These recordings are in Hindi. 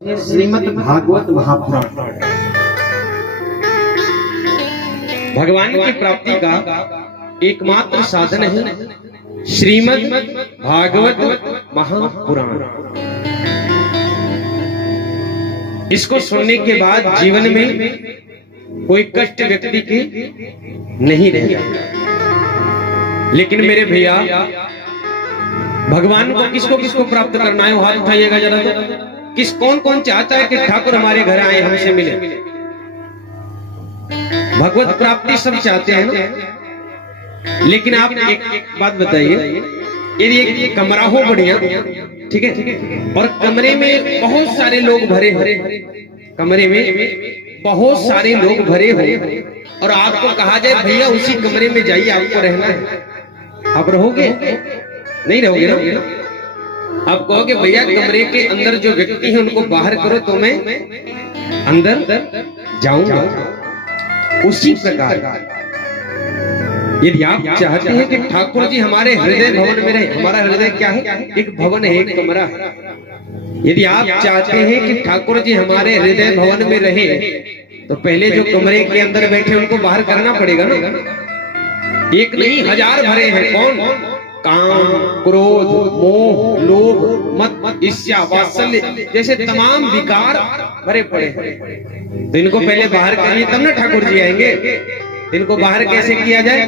श्रीमद् भागवत महापुराण भगवान की प्राप्ति का एकमात्र साधन है श्रीमद् भागवत महापुराण। इसको सुनने के बाद जीवन में कोई कष्ट व्यक्ति की नहीं रहेगा। लेकिन मेरे भैया, भगवान को किसको किसको प्राप्त करना है? हाथ उठाइएगा जरा। किस कौन कौन चाहता है कि ठाकुर हमारे घर आए, हमसे मिले? भगवत प्राप्ति सब चाहते हैं ना। लेकिन आप एक बात बताइए, यदि एक कमरा हो बढ़िया, ठीक है, और कमरे में बहुत सारे लोग भरे हो, कमरे में बहुत सारे लोग भरे हो, और आपको कहा जाए भैया उसी कमरे में जाइए, आपको रहना है, आप रहोगे? नहीं रहोगे ना। आप कहोगे भैया कमरे के अंदर जो व्यक्ति है उनको बाहर करो तो मैं अंदर जाऊंगा। उसी प्रकार यदि आप चाहते हैं कि ठाकुर जी हमारे हृदय भवन में रहे, हमारा हृदय क्या है? एक भवन है, एक कमरा है। यदि आप चाहते हैं कि ठाकुर जी हमारे हृदय भवन में रहे, तो पहले जो कमरे के अंदर बैठे उनको बाहर करना पड़ेगा ना। एक नहीं, हजार भरे हैं। कौन? काम, क्रोध, मोह, लोभ, मत, ईर्ष्या, वात्सल्य जैसे तमाम विकार भरे पड़े हैं। तो इनको पहले बाहर करिए, तब ना ठाकुर जी आएंगे। इनको बाहर कैसे किया जाए?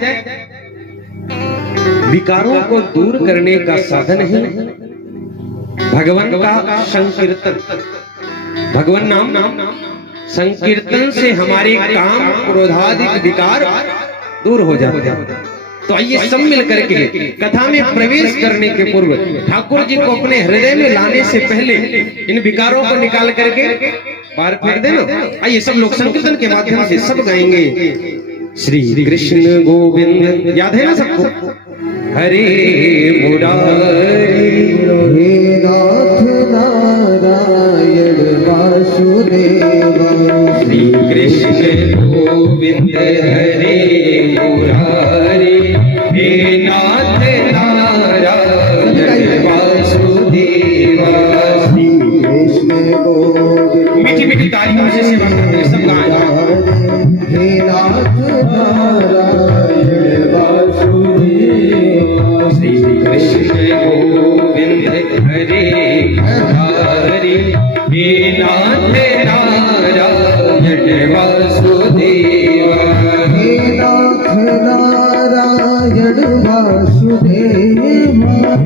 विकारों को दूर करने का साधन है भगवान का संकीर्तन। भगवान नाम संकीर्तन से हमारे काम, क्रोधादि विकार दूर हो जाते हैं। तो आइए सब मिल करके कथा में प्रवेश करने के पूर्व ठाकुर जी को अपने हृदय में लाने से पहले इन विकारों को निकाल करके बाहर फेंक देना। आइए सब लोग संकीर्तन के माध्यम से सब गाएंगे श्री कृष्ण गोविंद। याद है ना सबको? हरे मुरारी हे नाथ नारायण वासुदेव। श्री कृष्ण गोविंद हरे मुरारी, हे नाथ नारायण वासुदेव। श्री कृष्ण गोविंद। मीठी मीठी तालियों से सेवा करते हैं सब गाएं। हे नाथ नारायण वासुदेव। श्री कृष्ण गोविंद हरे मुरारी, हे नाथ नारायण वासुदेव। हे नाथ नारायण वासुदेव।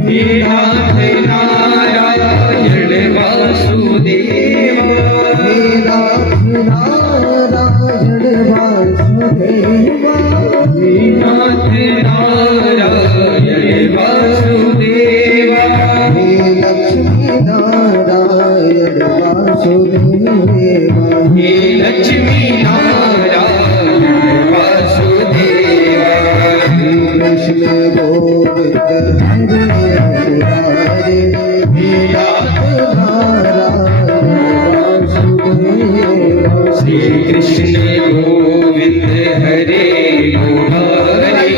हे नाथ नारायण वासुदेव। हे नाथ नारायण वासुदेव। हे नाथ नारायण वासुदेव। हे लक्ष्मी नारायण वासुदेव। हे लक्ष्मी नारायण वासुदेव। कृष्ण गोविंद हरे मुरारी, हे नाथ नारायण वासुदेव। श्री कृष्ण गोविंद हरे मुरारी,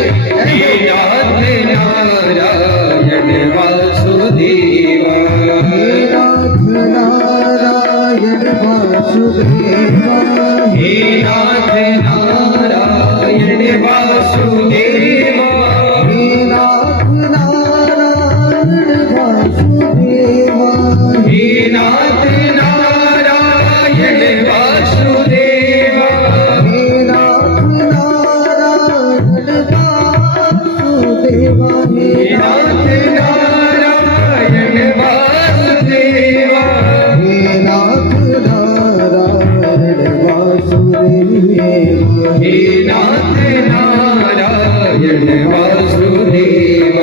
हे नाथ नारायण वासुदेव। हे नाथ नारायण वासुदेव। हे नाथ नारायण वासुदेव। हे नाथ नारायण वासुदेव। हे नाथ नारायण वासुदेव। हे नाथ नारायण वासुदेव। हे नाथ नारायण वासुदेव। हे नाथ नारायण वासुदेव। हे नाथ नारायण वासुदेव।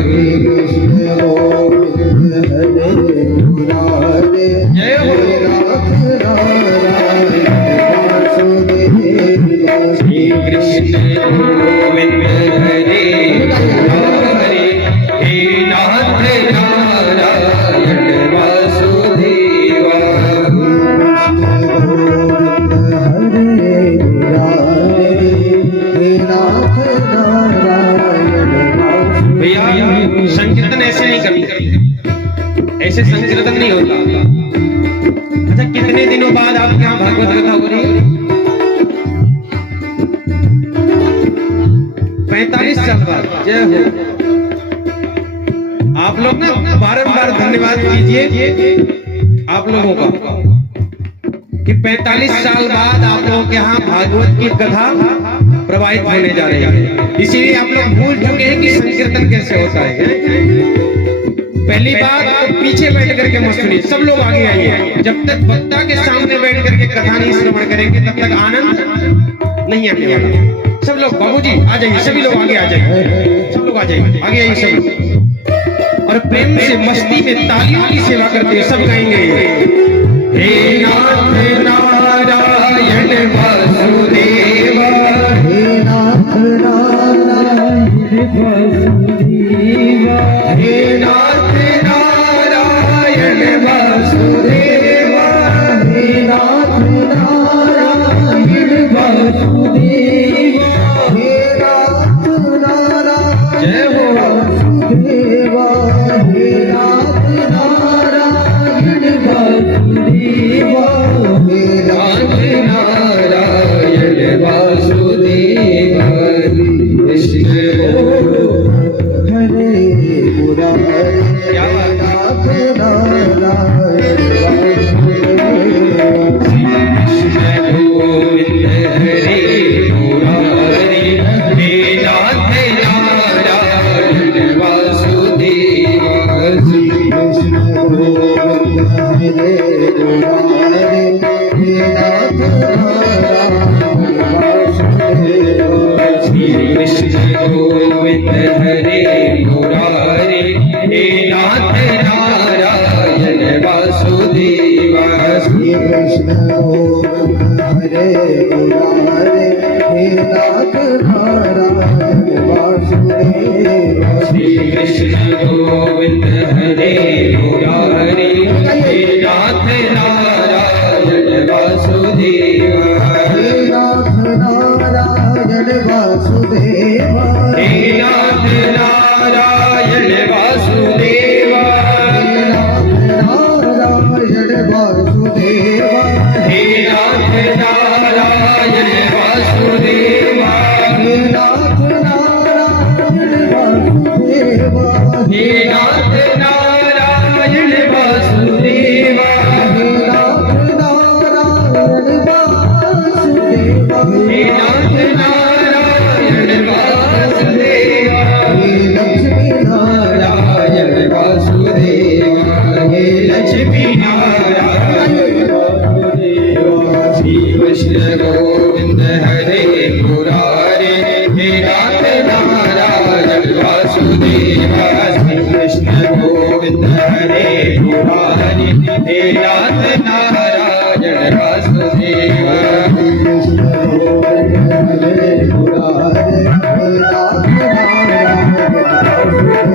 श्री कृष्ण गोविंद हरे मुरारी, जय हो। हे नाथ नारायण वासुदेव। श्री कृष्ण गोविंद हरे मुरारी, हे नाथ नारायण वासुदेव। कृष्ण गोविंद हरे मुरारी, हे नाथ नारायण वासुदेव। भैया संकीर्तन ऐसे नहीं करते, ऐसे संकीर्तन नहीं होता। कितने दिनों बाद आपके यहाँ भागवत कथा हो रही है? 45 साल बाद। जय हो। आप लोग ना बारंबार धन्यवाद कीजिए आप लोगों का कि 45 साल बाद आप लोगों के यहाँ भागवत की कथा प्रवाहित होने जा रही है। इसीलिए आप लोग भूल चुके हैं कि संकीर्तन कैसे होता है। पहली बात तो पीछे बैठ करके मत सुनिए, सब लोग आगे आइए। जब तक वक्ता के सामने बैठ करके कथा नहीं श्रवण करेंगे तब तक आनंद नहीं आने वाला। सब लोग बाबूजी आ जाइए, सभी लोग आगे आ जाइए, सब लोग आ जाइए, आगे आइए सब लोग। और प्रेम से मस्ती में तालियों की सेवा करते हैं सब गाएंगे। हे नाथ नारायण वासुदेव, हे नाथ नारायण वासुदेव, हे नाथ नारायण वासुदेव, हे नाथ नारायण वासुदेव, हे नाथ नारायण जय हो। वासुदेव, हे नाथ नारायण वासुदेव, हे नाथ नारायण वासुदेव, कृष्ण हरे मुरारी, क्या बात है? नाथ नारायण वासुदेव, कृष्ण गोविंद हरे मुरारी, हे नाथ नारायण वासुदेव, श्री कृष्ण गोविंद हरे मुरारी, हे नाथ नारायण वासुदेव, श्री कृष्ण गोविंद हरे मुरारी, हे नाथ नारायण वासुदेव, श्री कृष्ण गोविंद हरे मुरारी, हे नाथ नारायण वासुदेव, श्री कृष्ण गोविंद हरे मुरारी, हे नाथ नारायण वासुदेव, हे नाथ नारायण वासुदेव, हे नाथ नारायण वासुदेव, हे नाथ नारायण वासुदेव, हे नाथ नारायण वासुदेव, हे नाथ नारायण वासुदेव, हे नाथ नारायण वासुदेव, हे नाथ नारायण वासुदेव, हे नाथ नारायण वासुदेव, हे लक्ष्मी नारायण वासुदेव, हे लक्ष्मी नारायण वासुदेव, श्री कृष्ण गोविंद हरे मुरारे, हे नाथ नारायण वासुदेव, श्री कृष्ण गोविंद हरे मुरारे, हे नाथ नारायण वासुदेव, कृष्ण गोविंद हरे मुरारे, हे नाथ नारायण वासुदेव,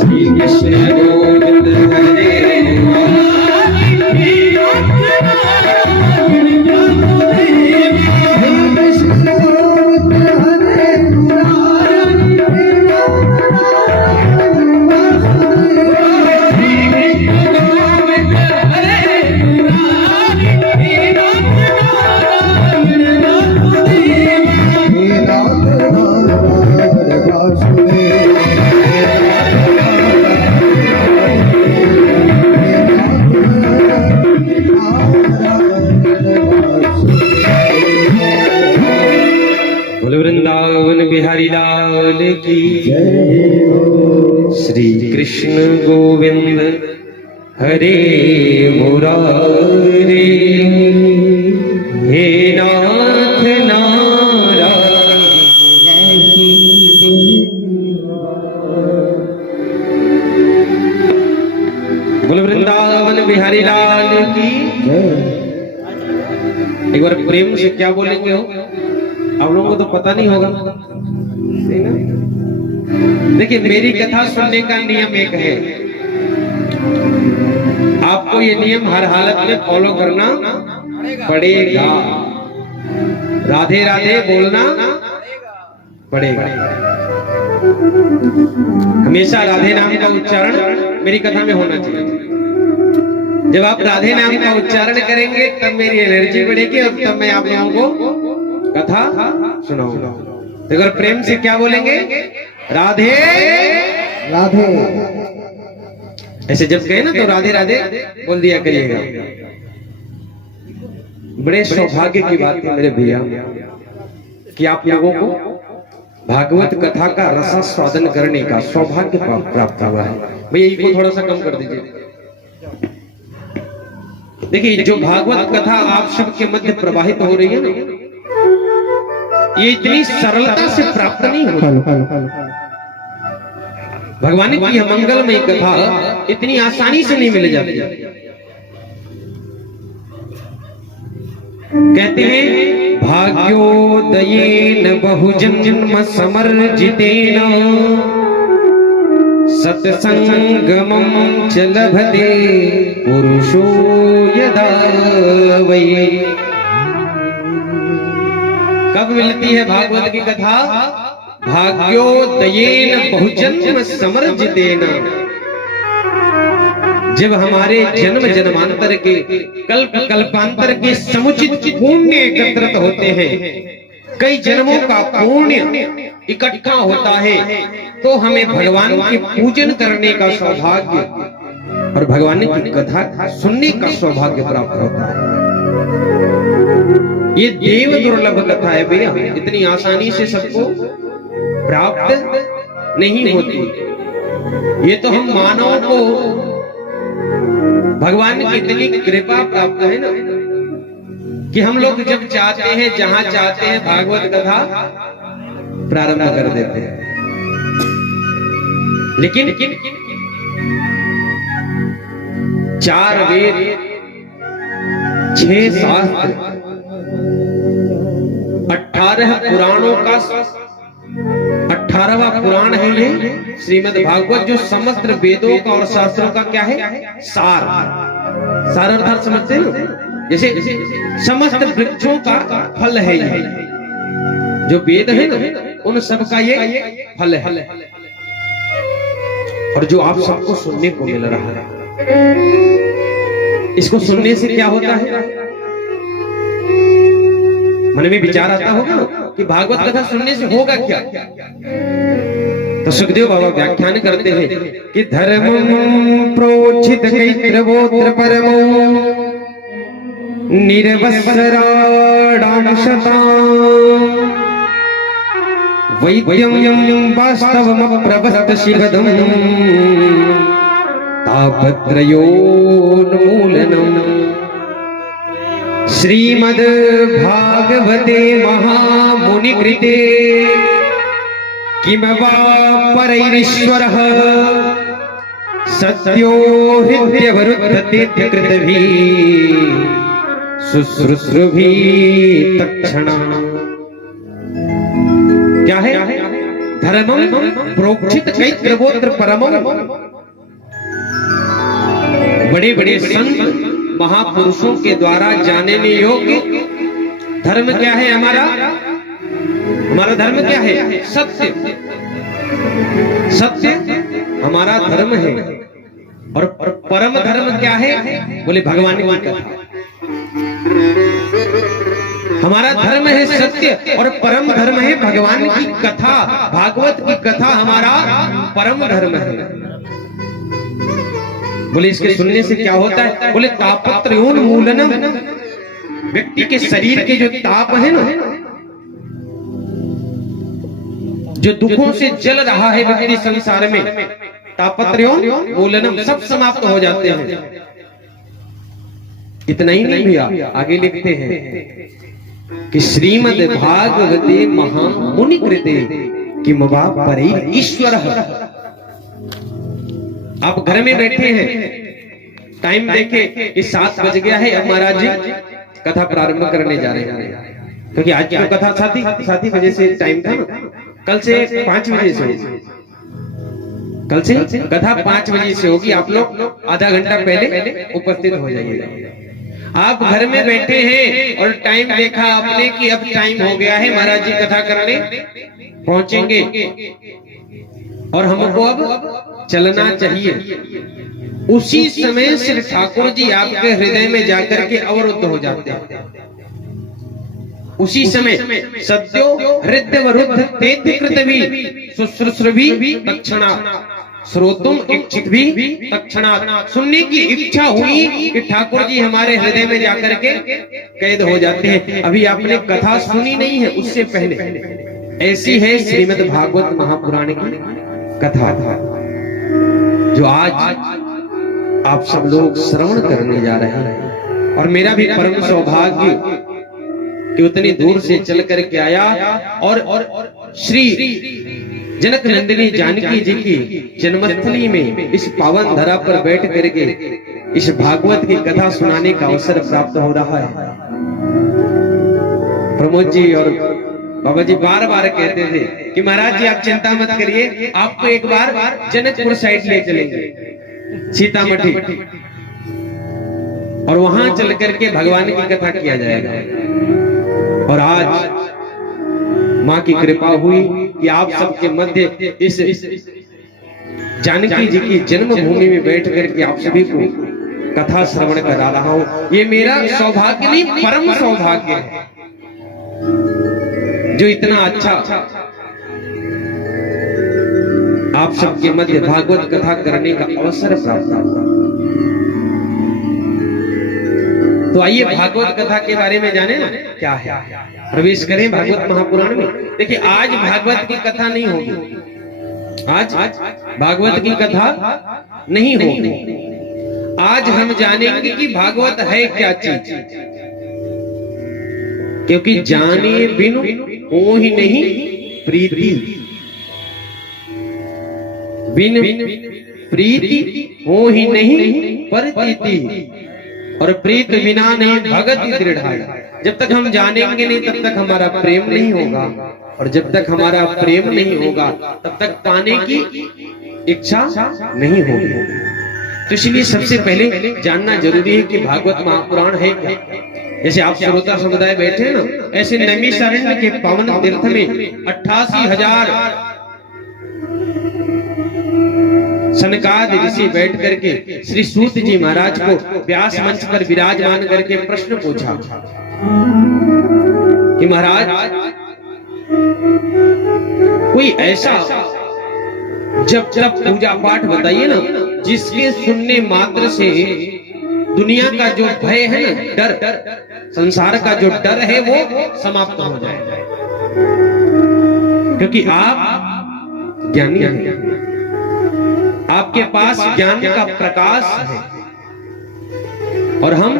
श्री कृष्ण गोविंद हरे मुरारे, हे कृष्ण गोविंद हरे मुरारे, हे नाथ नारायण वासुदेव, हे नाथ नारायण वासुदेव, हे नाथ नारायण वासुदेव। बोल वृंदावन बिहारी लाल की जय हो। श्री कृष्ण गोविंद हरे मुरारे, हे नाथ नारायण, बोल वृंदावन बिहारी लाल की। एक बार प्रेम से क्या बोलेंगे हो? आप लोगों को तो पता नहीं होगा। सही ना? देखिए मेरी कथा सुनने का नियम एक है, आपको ये नियम हर हालत में फॉलो करना पड़ेगा। राधे राधे बोलना पड़ेगा। हमेशा राधे नाम का उच्चारण मेरी कथा में होना चाहिए। जब आप राधे नाम का उच्चारण करेंगे तब मेरी एनर्जी बढ़ेगी और तब मैं आप लोगों को कथा सुनाऊंगा। तो अगर प्रेम से क्या बोलेंगे, राधे राधे। ऐसे जब कहे ना तो राधे राधे बोल दिया करिएगा। बड़े सौभाग्य की बात है मेरे भैया कि आप लोगों को भागवत कथा का रसास्वादन करने का सौभाग्य प्राप्त हुआ है। भैया इसको थोड़ा सा कम कर दीजिए। देखिए, जो भागवत कथा आप सबके मध्य प्रवाहित हो रही है ना, ये इतनी सरलता से प्राप्त नहीं होती। भगवान की यह मंगलमयी कथा इतनी आसानी से नहीं मिल जाती। कहते हैं भाग्योदयेन बहुजन्म समर्जितेन सत्संगमं च लभते पुरुषो यदा वै। कब मिलती है भागवत की कथा? भाग्योदयेन बहुजन्म समर्जितेन, जब हमारे जन्म जन्मांतर के कल्प कल्पांतर के समुचित पुण्य एकत्रित होते हैं, कई जन्मों का पुण्य इकट्ठा होता है, तो हमें भगवान के पूजन करने का सौभाग्य और भगवान की कथा सुनने का सौभाग्य प्राप्त होता है। ये देव दुर्लभ कथा है भैया, इतनी आसानी से सबको प्राप्त नहीं होती। ये तो हम मानव को भगवान की इतनी कृपा प्राप्त है ना कि हम लोग जब चाहते हैं, जहां चाहते हैं, भागवत कथा प्रारंभ कर देते हैं। लेकिन 4 वेद, 6 शास्त्र, 18 पुराणों का 18वां पुराण है ये श्रीमद् भागवत, जो समस्त वेदों का और शास्त्रों का क्या है? सार। सार अर्थात समझते हैं, जैसे समस्त वृक्षों का फल है ये, जो वेद है ना, उन सब का ये फल है। और जो आप सबको सुनने को मिल रहा है, इसको सुनने से क्या होता है? मन में विचार आता होगा कि भागवत कथा सुनने से होगा क्या? तो सुखदेव बाबा व्याख्यान करते हैं कि धर्मं प्रोचित कैत्रवोत्र परमो निर्वस्त्राणां शताम् वैद्यं वास्तवमप्रवस्त शिवदम् तापत्रयोन्मूलनम्। श्रीमद् भागवते महामुनिकृते किम वा परैरीश्वरः सत्यो हृद्यवरुद्धते कृतभिः शुश्रूषुभिः तत्क्षणम्। क्या है? धर्मं प्रोक्षित कैत्रवोत्र परमं। बड़े बड़े संत महापुरुषों के द्वारा जानने योग्य धर्म क्या है हमारा? हमारा धर्म क्या है? सत्य। सत्य हमारा धर्म है। और परम धर्म क्या है? बोले भगवान की कथा। हमारा धर्म है सत्य और परम धर्म है भगवान की कथा। भागवत की कथा हमारा परम धर्म है। बोले इसके सुनने से क्या होता है? बोले तापत्रयोन्मूलनम। व्यक्ति के शरीर के जो ताप है ना, जो दुखों से जल रहा है व्यक्ति संसार में, तापत्रयोन्मूलनम, सब समाप्त हो जाते हैं। इतना ही नहीं भैया, आगे लिखते हैं कि श्रीमद् भागवते महामुनि कृते किम वा परैरीश्वरः। आप घर में बैठे हैं, टाइम देखे कि 7 बज गया है, अब महाराज जी कथा प्रारंभ करने जा रहे हैं, क्योंकि आज की कथा 7 बजे से टाइम था ना, कल से 5 बजे से, कल से कथा 5 बजे से होगी। आप लोग आधा घंटा पहले उपस्थित हो जाइएगा। आप घर में बैठे हैं और टाइम देखा आपने कि अब टाइम हो गया है, महाराज जी कथा करने पहुंचेंगे और हमको अब चलना चाहिए। उसी समय श्री ठाकुर जी आपके हृदय में जाकर के अवरुद्ध हो जाते हैं। उसी समय सत्यो हृदय वरुद्ध तेति कृतभी शुश्रूषवी तत्क्षणा श्रोतुम इच्छित भी तत्क्षणात्। सुनने की इच्छा हुई कि ठाकुर जी हमारे हृदय में जाकर के कैद हो जाते हैं। अभी आपने कथा सुनी नहीं है, उससे पहले ऐसी है श्रीमद् भागवत महापुराण की कथा जो आज आप सब लोग श्रवण करने जा रहे हैं। और मेरा भी परम सौभाग्य कि उतनी दूर से चल करके आया और श्री जनक नंदिनी जानकी जी की जन्मस्थली में इस पावन धरा पर बैठ करके इस भागवत की कथा सुनाने का अवसर प्राप्त हो रहा है। प्रमोद जी और बाबा जी बार बार कहते थे कि महाराज जी आप चिंता मत करिए, आपको एक बार जनकपुर साइड ले चलेंगे, सीतामढ़ी, और वहां चल करके भगवान की कथा किया जाएगा। और आज मां की कृपा हुई कि आप सबके मध्य इस जानकी जी की जन्मभूमि में बैठ करके आप सभी को कथा श्रवण करा रहा हूं। ये मेरा सौभाग्य नहीं, परम सौभाग्य है जो इतना अच्छा आप सबके मध्य भागवत कथा करने का अवसर प्राप्त हुआ। तो आइए भागवत कथा के बारे में जाने ना क्या है, प्रवेश करें भागवत महापुराण में। देखिए आज भागवत की कथा नहीं होगी, आज भागवत की कथा नहीं होगी। आज हम जानेंगे कि भागवत है क्या चीज, क्योंकि जाने बिनु हो ही नहीं प्रीति, बिन प्रीति हो ही नहीं परतीति, और प्रीत बिना नहीं भगत दृढ़ाई। जब तक हम जानेंगे नहीं तब तक हमारा प्रेम नहीं होगा, और जब तक हमारा प्रेम नहीं होगा तब तक पाने की इच्छा नहीं होगी। तो इसलिए सबसे पहले जानना जरूरी है कि भागवत महापुराण है क्या। जैसे आप श्रोता समुदाय बैठे ना, ऐसे नैमिषारण्य के पावन तीर्थ में 88,000 सनकादि ऋषि बैठ करके श्री सूत जी महाराज को व्यास मंच पर विराजमान करके प्रश्न पूछा कि महाराज कोई ऐसा जब जब पूजा पाठ बताइए ना जिसके सुनने मात्र से दुनिया का जो भय है ना, डर, संसार का जो डर है वो समाप्त हो जाए, क्योंकि आप ज्ञानी हैं, आपके पास ज्ञान का प्रकाश है, और हम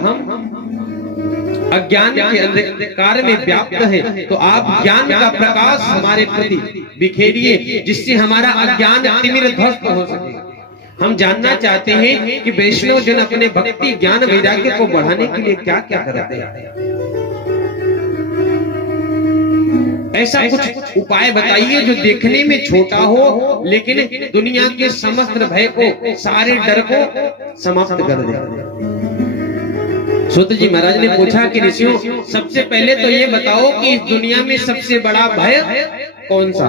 अज्ञान के अंधकार में व्याप्त हैं। तो आप ज्ञान का प्रकाश हमारे प्रति बिखेरिए जिससे हमारा अज्ञान तिमिर ध्वस्त हो सके। हम जानना चाहते हैं कि वैष्णव जन अपने भक्ति ज्ञान वैराग्य को बढ़ाने के लिए क्या क्या करते हैं। ऐसा कुछ उपाय बताइए जो देखने में छोटा हो लेकिन दुनिया के समस्त भय को, सारे डर को समाप्त कर दे। सूत जी महाराज ने पूछा कि ऋषियों सबसे पहले तो ये बताओ कि इस दुनिया में सबसे बड़ा भय कौन सा।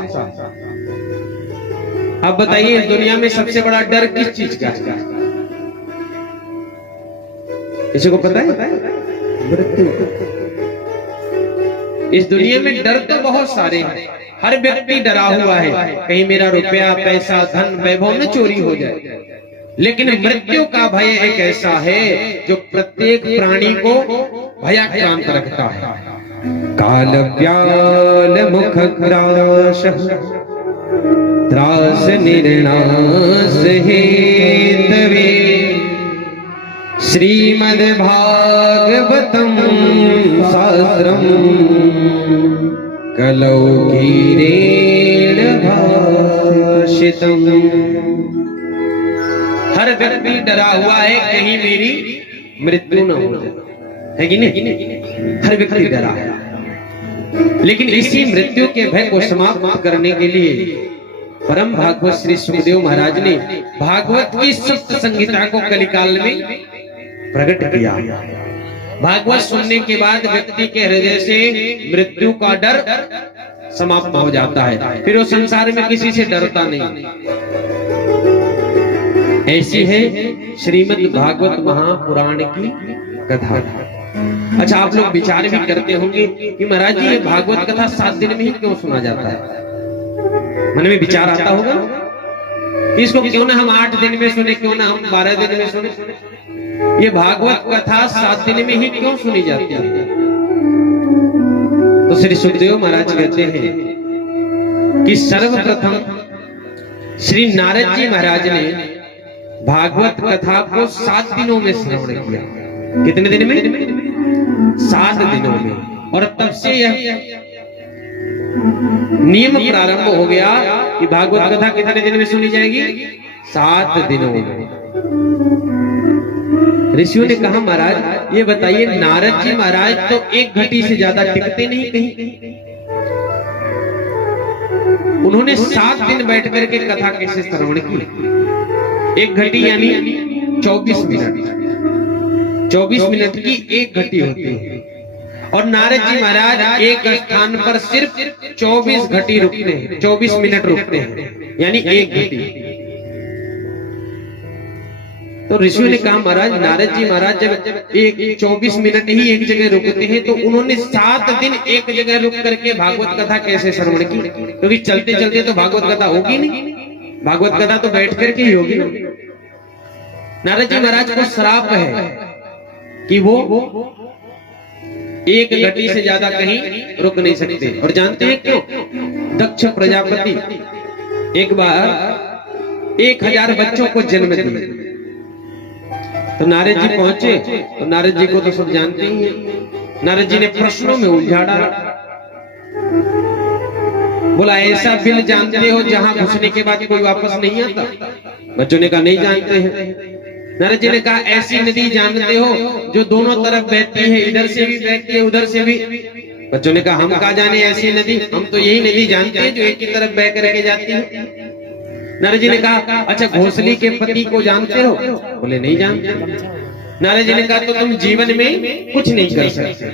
अब बताइए इस दुनिया में सबसे बड़ा डर किस चीज का है, किसी को पता है? इस दुनिया में डर तो बहुत सारे हैं, हर व्यक्ति डरा हुआ है, कहीं मेरा रुपया पैसा धन वैभव न चोरी हो जाए। लेकिन मृत्यु का भय एक ऐसा है जो प्रत्येक प्राणी को भयाक्रांत रखता है। काल व्याल मुख ग्रास त्रास निर्नाश हेतवे श्रीमद् भागवतम शास्त्रम कलौ कीरेण भाषितम। हर व्यक्ति डरा हुआ है कहीं मेरी मृत्यु न हो जाए, है कि नहीं? हर व्यक्ति डरा है, लेकिन इसी मृत्यु के भय को समाप्त करने के लिए परम भागवत श्री सुखदेव महाराज ने भागवत की सप्त संहिता को कलिकाल में प्रकट किया। भागवत सुनने के बाद व्यक्ति के हृदय से मृत्यु का डर समाप्त हो जाता है, फिर वो संसार में किसी से डरता नहीं। ऐसी है श्रीमद् भागवत महापुराण की कथा। अच्छा, आप लोग विचार भी करते होंगे कि महाराज जी ये भागवत कथा 7 दिन में ही क्यों सुना जाता है? मन में विचार आता होगा इसको क्यों ना हम 8 दिन में सुने, क्यों ना हम 12 दिन में सुने। ये भागवत कथा 7 दिन में ही क्यों सुनी जाती है? तो श्री सुखदेव महाराज कहते हैं कि सर्वप्रथम श्री नारद जी महाराज ने भागवत कथा को 7 दिनों में श्रवण किया। कितने दिन में? 7 दिनों में। और तब से यह नियम प्रारंभ हो गया कि भागवत कथा कितने दिन में सुनी जाएगी? 7 दिनों में। ऋषियों ने कहा महाराज ये बताइए, नारद जी महाराज तो 1 घटी से ज्यादा टिकते नहीं कहीं, उन्होंने 7 दिन बैठ करके कथा कैसे श्रवण की? 1 घटी यानी 24 मिनट। 24 मिनट की 1 घटी होती है। और नारद जी महाराज एक स्थान पर सिर्फ 24 घटी रुकते हैं, 24 मिनट रुकते हैं, यानी 1 घटी। तो ऋषियों ने कहा महाराज नारद जी महाराज जब 24 मिनट ही एक जगह रुकते हैं तो उन्होंने 7 दिन एक जगह रुक करके भागवत कथा कैसे श्रवण की? क्योंकि चलते चलते तो भागवत कथा होगी नहीं, भागवत कथा तो बैठ करके ही होगी। नारद जी महाराज को श्राप है कि वो 1 घटी से ज्यादा कहीं रुक नहीं सकते। और जानते हैं क्यों? दक्ष प्रजापति एक बार 1000 बच्चों को जन्म दिए। तो नारद जी पहुंचे, तो नारद जी को तो सब जानते ही हैं। नारद जी ने प्रश्नों में उलझा डाला। बोला ऐसा बिल जानते हो जहां घुसने के बाद कोई वापस नहीं आता? बच्चों ने कहा नहीं जानते हैं। नारद जी ने कहा ऐसी नदी जानते हो जो दोनों तरफ बहती है, इधर से भी बहती है उधर से भी? बच्चों ने कहा हम कहा जाने ऐसी नदी, हम तो यही नदी जानते हैं जो एक ही तरफ बह करके जाती है। नारद जी ने कहा अच्छा घोंसली के पति को जानते हो? बोले नहीं जानते। नारद जी ने कहा तो तुम जीवन में कुछ नहीं कर सकते।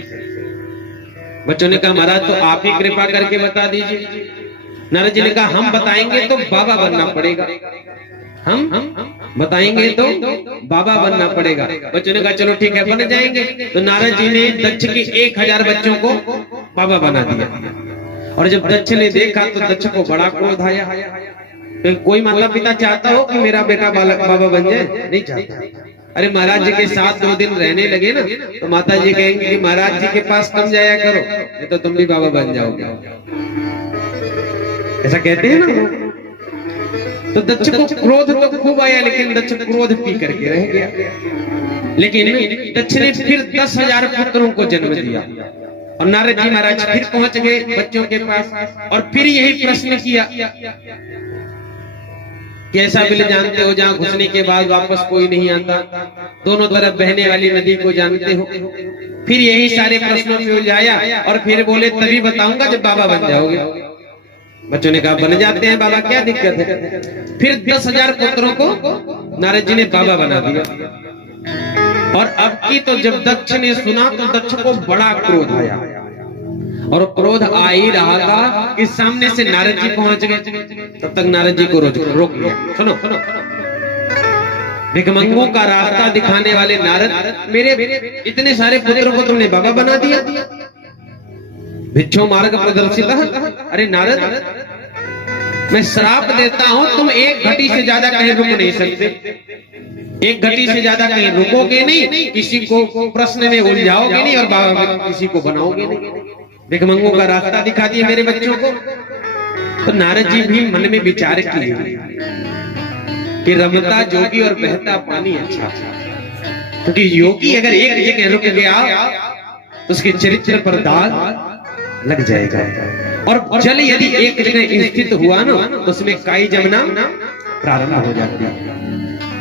बच्चों ने कहा महाराज तो आप ही कृपा करके बता दीजिए। नारद जी ने कहा हम बताएंगे तो बाबा बनना पड़ेगा, हम बताएंगे तो बाबा बनना पड़ेगा। बच्चों ने कहा चलो ठीक है बन जाएंगे। तो नारद जी ने दक्ष के 1000 बच्चों को बाबा बना दिया। और जब दक्ष ने देखा तो दक्ष को बड़ा क्रोध आया। तो कोई माता पिता चाहता हो कि मेरा बेटा बाबा बन जाए? नहीं चाहता। अरे महाराज जी के साथ 2 दिन रहने लगे ना तो माता जी कहेंगे कि महाराज जी के पास कम जाया करो, नहीं तो तुम भी बाबा बन जाओगे। ऐसा कहते हैं ना। तो दक्ष को क्रोध तो खूब आया, लेकिन दक्ष क्रोध पी करके रह गया। लेकिन दक्ष ने फिर 10,000 पुत्रों को जन्म दिया। और नारद जी महाराज फिर पहुंच गए बच्चों के पास और फिर यही प्रश्न किया कि ऐसा बिल जानते हो जहां घुसने के बाद वापस कोई नहीं आता, दोनों तरफ बहने वाली नदी को जानते हो? फिर यही सारे प्रश्नों में उलझाया और फिर बोले तभी बताऊंगा जब बाबा बन जाओगे। बच्चों ने कहा बन जाते हैं बाबा, क्या दिक्कत है? फिर 10,000 पुत्रों को नारद जी ने बाबा बना दिया। और अब की तो जब दक्ष ने सुना तो दक्ष को बड़ा क्रोध आया। और क्रोध आ ही रहा था कि सामने से नारद जी पहुंच गए। तब तक नारद जी को रोक लिया। सुनो सुनो, भिखमंगों का रास्ता दिखाने वाले नारद, मेरे इतने सारे पुत्रों को तुमने बाबा बना दिया। भिक्षु मार्ग प्रदर्शित। अरे नारद मैं श्राप देता हूं, तुम 1 घटी से ज्यादा कहीं रुक नहीं सकते। 1 घटी से ज्यादा कहीं रुकोगे नहीं, किसी को प्रश्न में उलझाओगे नहीं और बाबा किसी को बनाओगे नहीं। भिखमंगों का रास्ता दिखा दिए मेरे बच्चों को। तो नारद जी भी मन में विचार किए कि रमता जोगी और बहता पानी अच्छा, क्योंकि योगी अगर एक जगह रुक गया तो उसके चरित्र पर दाग लग जाएगा। और जल यदि एक जगह स्थित हुआ ना तो उसमें काई जमना प्रारंभ हो जाती है।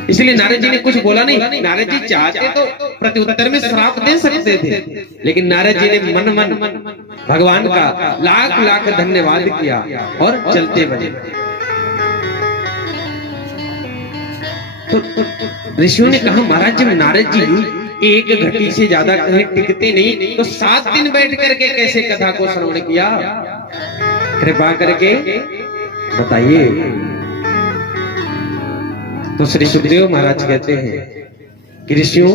इसलिए नारद जी ने कुछ बोला नहीं। नारद जी चाहते तो प्रत्युत्तर में श्राप दे सकते थे, लेकिन नारद जी ने मन मन भगवान का लाख लाख धन्यवाद किया और चलते बने। तो ऋषियों ने कहा महाराज जब नारद जी 1 घटी से ज्यादा कहीं टिकते नहीं तो 7 दिन बैठ करके कैसे कथा को श्रवण किया? कृपा करके बताइए। तो श्री सुखदेव महाराज कहते हैं कि ऋषियों,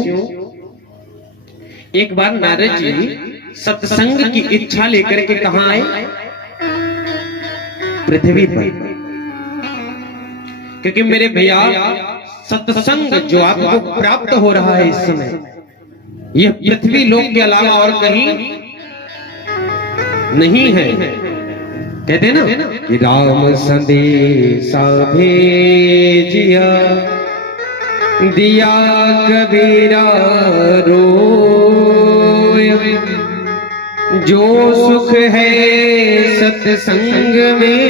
एक बार नारद जी सत्संग की इच्छा लेकर के कहां आए? पृथ्वी पर। क्योंकि मेरे भैया सत्संग जो आपको प्राप्त हो रहा है इस समय, यह पृथ्वी लोक के अलावा और कहीं नहीं है। कहते हैं ना कि राम संदेशा भेजिया, दिया कबीरा रोय, जो सुख है सत्संग में,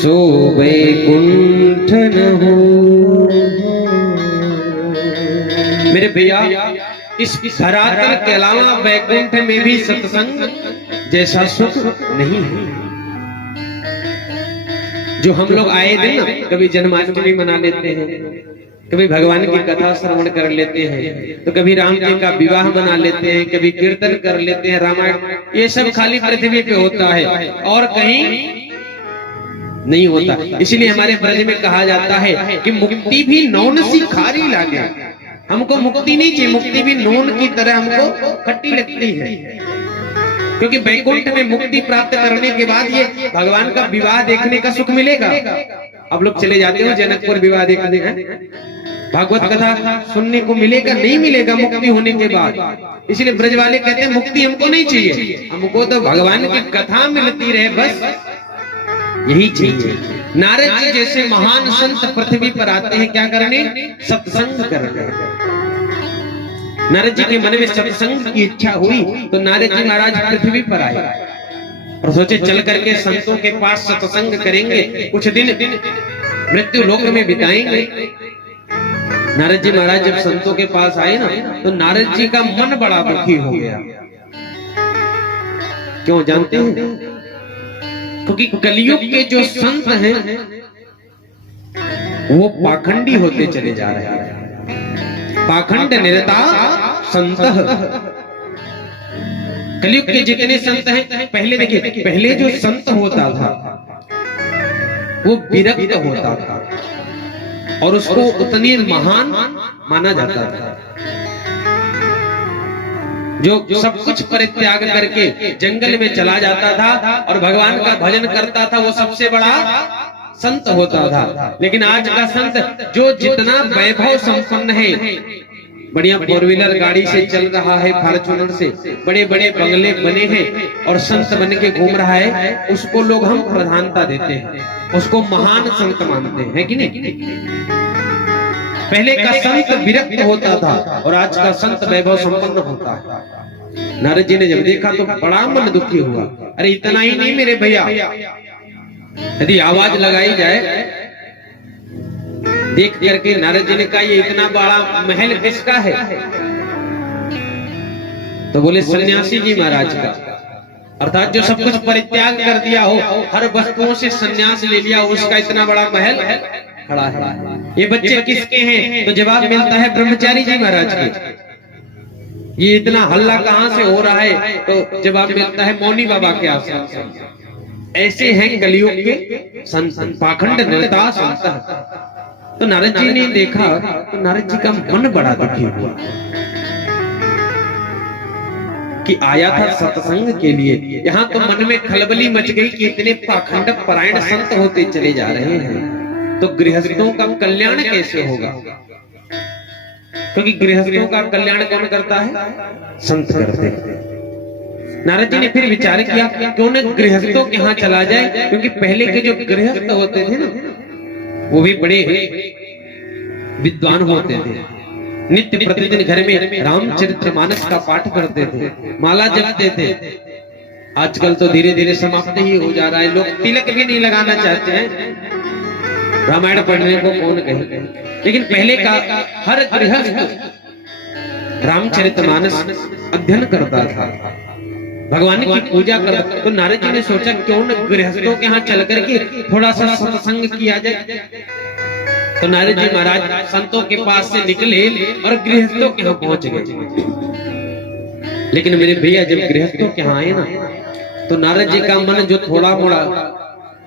सो वैकुंठ न हो। मेरे भैया इस धरातल के अलावा वैकुंठ में भी सत्संग जैसा सुख नहीं है। जो हम लोग आए दिन ना, कभी जन्माष्टमी मना लेते हैं, कभी भगवान की कथा श्रवण कर लेते हैं, तो कभी राम जी का विवाह मना लेते हैं, कभी कीर्तन कर लेते हैं, रामायण, ये सब खाली पृथ्वी पे होता है और कहीं नहीं होता। इसीलिए हमारे ब्रज में कहा जाता है कि मुक्ति भी नौन सी खारी लागे। हमको मुक्ति नहीं चाहिए, मुक्ति भी नून की तरह हमको खट्टी लगती है। क्योंकि वैकुंठ में मुक्ति प्राप्त करने के बाद ये भगवान का विवाह देखने का सुख मिलेगा। अब लोग चले जाते हो जनकपुर विवाह देखने, भागवत कथा सुनने को मिलेगा? नहीं मिलेगा मुक्ति होने के बाद। इसलिए ब्रज वाले कहते हैं मुक्ति हमको नहीं चाहिए, हमको तो भगवान की कथा मिलती रहे, बस यही चाहिए। नारद जी जैसे महान संत पृथ्वी पर आते हैं क्या करने? सत्संग करने। नारद जी के मन में सत्संग की इच्छा हुई तो नारद जी महाराज पृथ्वी पर आए और सोचे चल करके संतों के पास सत्संग करेंगे, कुछ दिन मृत्यु लोक में बिताएंगे। नारद जी महाराज जब संतों के पास आए ना, तो नारद जी का मन बड़ा दुखी हो गया। क्यों जानते हैं? क्योंकि कलयुग के जो संत हैं वो पाखंडी होते चले जा रहे हैं। पाखंड निरता संत। कलयुग के जितने संत हैं, पहले देखिए, पहले जो संत होता था वो विरक्त होता था और उसको उतनी महान माना जाता था। जो सब कुछ परित्याग करके जंगल में चला जाता था और भगवान का भजन करता था, वो सबसे बड़ा संत होता था। लेकिन आज का संत जो जितना वैभव संपन्न है, बढ़िया फोर व्हीलर गाड़ी से चल रहा है, फॉर्च्यूनर से, बड़े बड़े बंगले बने हैं और संत बन के घूम रहा है, उसको लोग हम प्रधानता देते हैं, उसको महान संत मानते हैं, कि नहीं? पहले का संत विरक्त होता था और आज का संत वैभव संपन्न होता है। नारद जी ने जब देखा तो बड़ा मन दुखी हुआ। अरे इतना ही नहीं मेरे भैया, यदि आवाज लगाई जाए, देख करके नारद जी ने कहा ये इतना बड़ा महल किसका है? तो बोले सन्यासी जी महाराज का। अर्थात जो सब कुछ परित्याग कर दिया हो, हर वस्तुओं से सन्यास ले लिया, उसका इतना बड़ा महल खड़ा है। ये बच्चे किसके हैं? तो जवाब मिलता है ब्रह्मचारी जी महाराज के। ये इतना हल्ला कहां से हो रहा है? तो जवाब मिलता है मौनी बाबा के आश्रम से। ऐसे हैं कलयुग के संत, पाखंड निरता संत। तो नारद जी ने देखा तो नारद जी का मन बड़ा दुखी हुआ कि आया था सत्संग के लिए, यहाँ तो मन में खलबली मच गई कि इतने पाखंड परायण संत होते चले जा रहे हैं, तो गृहस्थों का कल्याण कैसे होगा? क्योंकि गृहस्थों का कल्याण कौन करता है? संत करते हैं। नारद जी ने फिर विचार किया क्यों न गृहस्थों के यहाँ चला जाए, क्योंकि पहले के जो गृहस्थ होते थे ना, वो भी बड़े विद्वान होते थे, नित्य प्रतिदिन घर में रामचरितमानस का पाठ करते थे, माला जपते थे। आजकल तो धीरे धीरे समाप्त ही हो जा रहा है, लोग तिलक भी नहीं लगाना चाहते हैं, रामायण पढ़ने को कौन कहे। लेकिन पहले का हर गृहस्थ रामचरितमानस अध्ययन करता था, भगवान की पूजा करता। तो नारद जी ने सोचा क्यों न गृहस्थों के यहाँ चल करके थोड़ा सा सत्संग किया जाए। तो नारद जी महाराज संतों के पास से निकले और गृहस्थों के यहाँ पहुंच गए। लेकिन मेरे भैया जब गृहस्थों के यहाँ आए ना, तो नारद जी का मन जो थोड़ा मोड़ा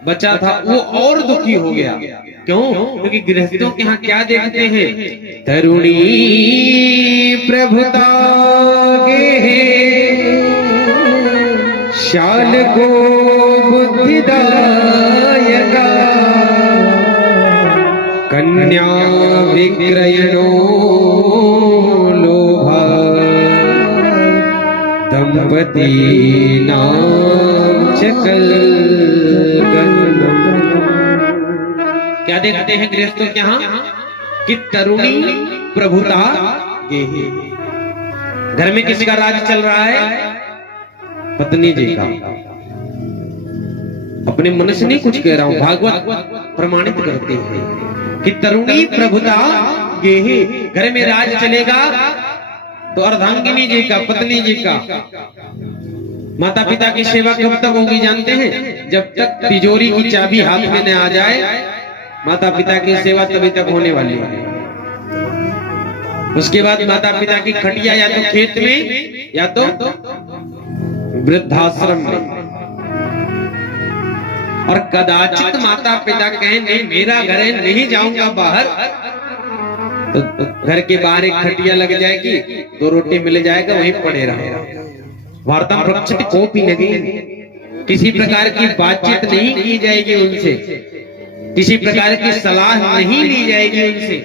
बचा था वो और दुखी हो गया। क्यों? क्योंकि गृहस्थों के यहाँ क्या देखते हैं? तरुणी प्रभुता गे शाल को बुद्धिदायका कन्या विक्रयणो लोभा दंपति नाम चकल गन्नम। क्या देखते हैं गृहस्थों के यहाँ? कि तरुणी प्रभुता गेहे। घर में किसका राज चल रहा है? पत्नी जी का। अपने मन से नहीं कुछ कह रहा हूं, भागवत प्रमाणित करते हैं कि तरुणी प्रभुता गेहे। घर में राज चलेगा तो अर्धांगिनी जी का, पत्नी जी का। माता पिता की सेवा कब तक होगी जानते हैं? जब तक तिजोरी की चाबी हाथ में न आ जाए, माता पिता की सेवा तभी तक होने वाली है। उसके बाद माता पिता की खटिया या तो खेत में या तो वृद्धाश्रम में। और कदाचित माता पिता कहें नहीं मेरा घर है, नहीं जाऊंगा बाहर, तो घर के बाहर एक खटिया लग जाएगी, 2 रोटी मिल जाएगा, वहीं पड़े रहेगा। वार्ता प्रक्षित को भी लगे, किसी प्रकार की बातचीत नहीं की जाएगी उनसे, किसी प्रकार की सलाह नहीं ली जाएगी उनसे।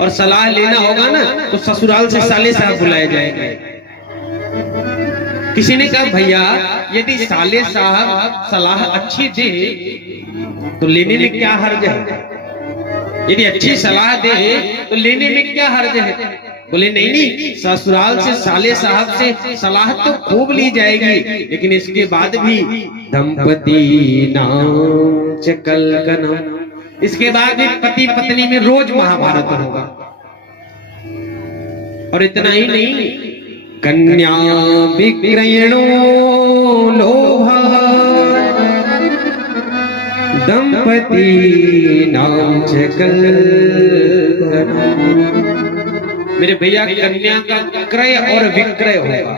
और सलाह लेना होगा ना तो ससुराल से साले साहब बुलाए जाएंगे। किसी ने कहा भैया यदि साले साहब सलाह अच्छी दे तो लेने में क्या हर्ज है? यदि अच्छी सलाह दे तो लेने में क्या हर्ज है? बोले नहीं, ससुराल से साले साहब से सलाह तो खूब ली जाएगी, लेकिन इसके बाद भी दंपति नाम चकल गनम, इसके बाद भी पति पत्नी में रोज महाभारत होगा। और इतना ही नहीं, कन्या विक्रयणो लोभा दंपति नाम चकल गनम। मेरे भैया कन्या का क्रय और विक्रय होगा।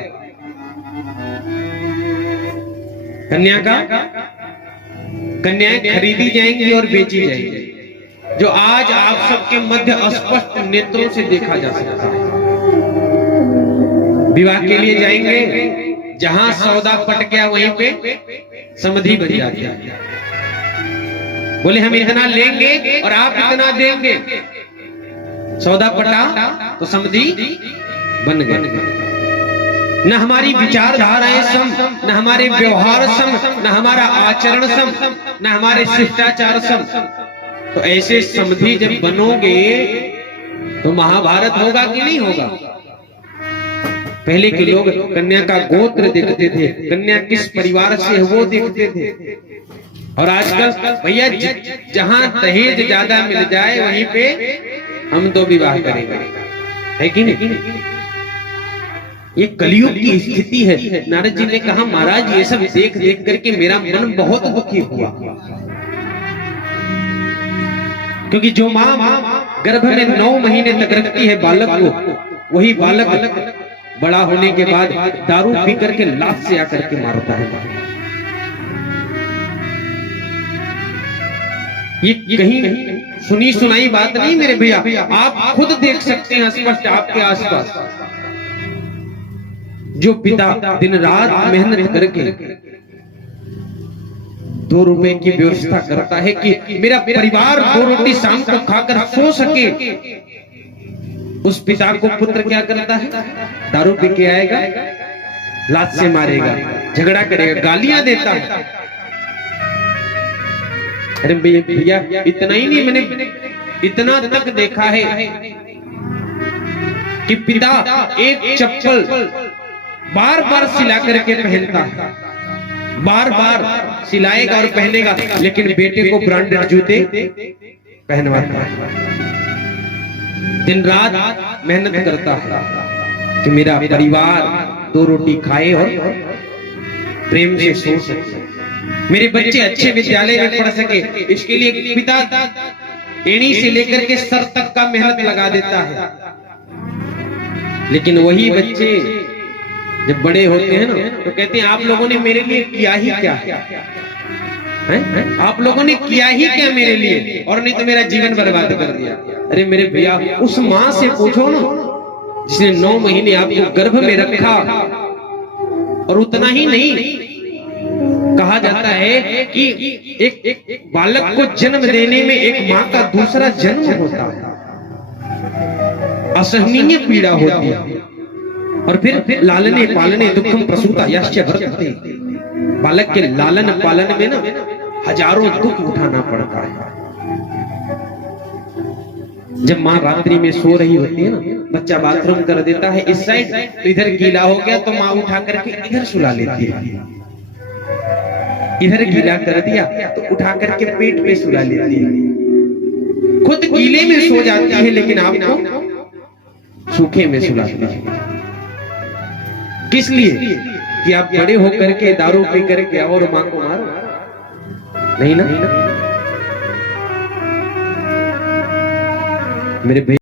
कन्याएं खरीदी जाएंगी और बेची जाएंगी, जो आज आप सबके मध्य स्पष्ट नेत्रों से देखा जा सकता है। विवाह के लिए जाएंगे, जहां सौदा पट गया वहीं पे समधि बन जाती है। बोले हम इतना लेंगे और आप इतना देंगे, सौदा पटा तो समधि बन गए। न हमारी विचारधाराएं सम, न हमारे व्यवहार सम, न हमारा आचरण सम, न हमारे शिष्टाचार सम। तो ऐसे समधि जब बनोगे तो महाभारत होगा कि नहीं होगा? पहले के लोग कन्या का गोत्र देखते थे, कन्या किस परिवार से है वो देखते थे। और आजकल भैया जहां दहेज ज्यादा मिल जाए वहीं पे हम तो विवाह करेंगे, है कि नहीं? ये कलयुग की स्थिति है। नारद जी ने कहा महाराज ये सब देख देख करके मेरा मन बहुत दुखी हुआ, क्योंकि जो माँ गर्भ में 9 महीने तक रखती है बालक को, वही बालक बड़ा होने के बाद दारू पी करके लात से आकर के मारता है। ये कहीं सुनी सुनाई बात नहीं मेरे भैया, आप खुद देख सकते हैं स्पष्ट आपके आसपास। जो पिता दिन रात मेहनत करके 2 रुपए की व्यवस्था करता है कि मेरा परिवार 2 रोटी शाम को खाकर सो सके, उस पिता को पुत्र क्या करता है? दारू पी के आएगा, लात से मारेगा, झगड़ा करेगा, गालियां देता है। अरे भैया इतना ही नहीं, मैंने इतना तक देखा है कि पिता एक चप्पल बार बार सिला करके पहनता है, बार बार सिलाएगा और पहनेगा, लेकिन बेटे को ब्रांडेड जूते पहनवाता है। दिन रात मेहनत करता है कि मेरा परिवार 2 रोटी खाए और प्रेम से सो सके, मेरे बच्चे अच्छे विद्यालय में पढ़ सके। इसके लिए पिता एड़ी से लेकर के सर तक का मेहनत लगा देता है। लेकिन वही बच्चे जब बड़े होते हैं ना तो कहते हैं आप लोगों ने मेरे लिए किया ही क्या? हैं? आप लोगों ने किया ही क्या मेरे लिए, और नहीं तो मेरा जीवन बर्बाद कर दिया। अरे मेरे भैया, उस माँ से पूछो ना जिसने 9 महीने आपको गर्भ में रखा, और उतना ही नहीं, कहा जाता है कि एक बालक को जन्म देने में एक माँ का दूसरा जन्म होता है, असहनीय पीड़ा होती है। और फिर लालने पालने दुखम प्रसूता यश्च वर्तते, बालक के लालन पालन में ना हजारों दुख उठाना पड़ता है। जब माँ रात्रि में सो रही होती है ना, बच्चा बाथरूम कर देता है इस साइड, तो इधर गीला हो गया तो माँ उठा करके इधर सुला लेती है, इधर गीला कर दिया तो उठा करके पेट पे सुला लेती है। खुद गीले में सो जाती है लेकिन आपको सूखे में सुलाती है। किस लिए? कि आप बड़े होकर के दारू पी करके और मां को मारो? नहीं ना, मेरे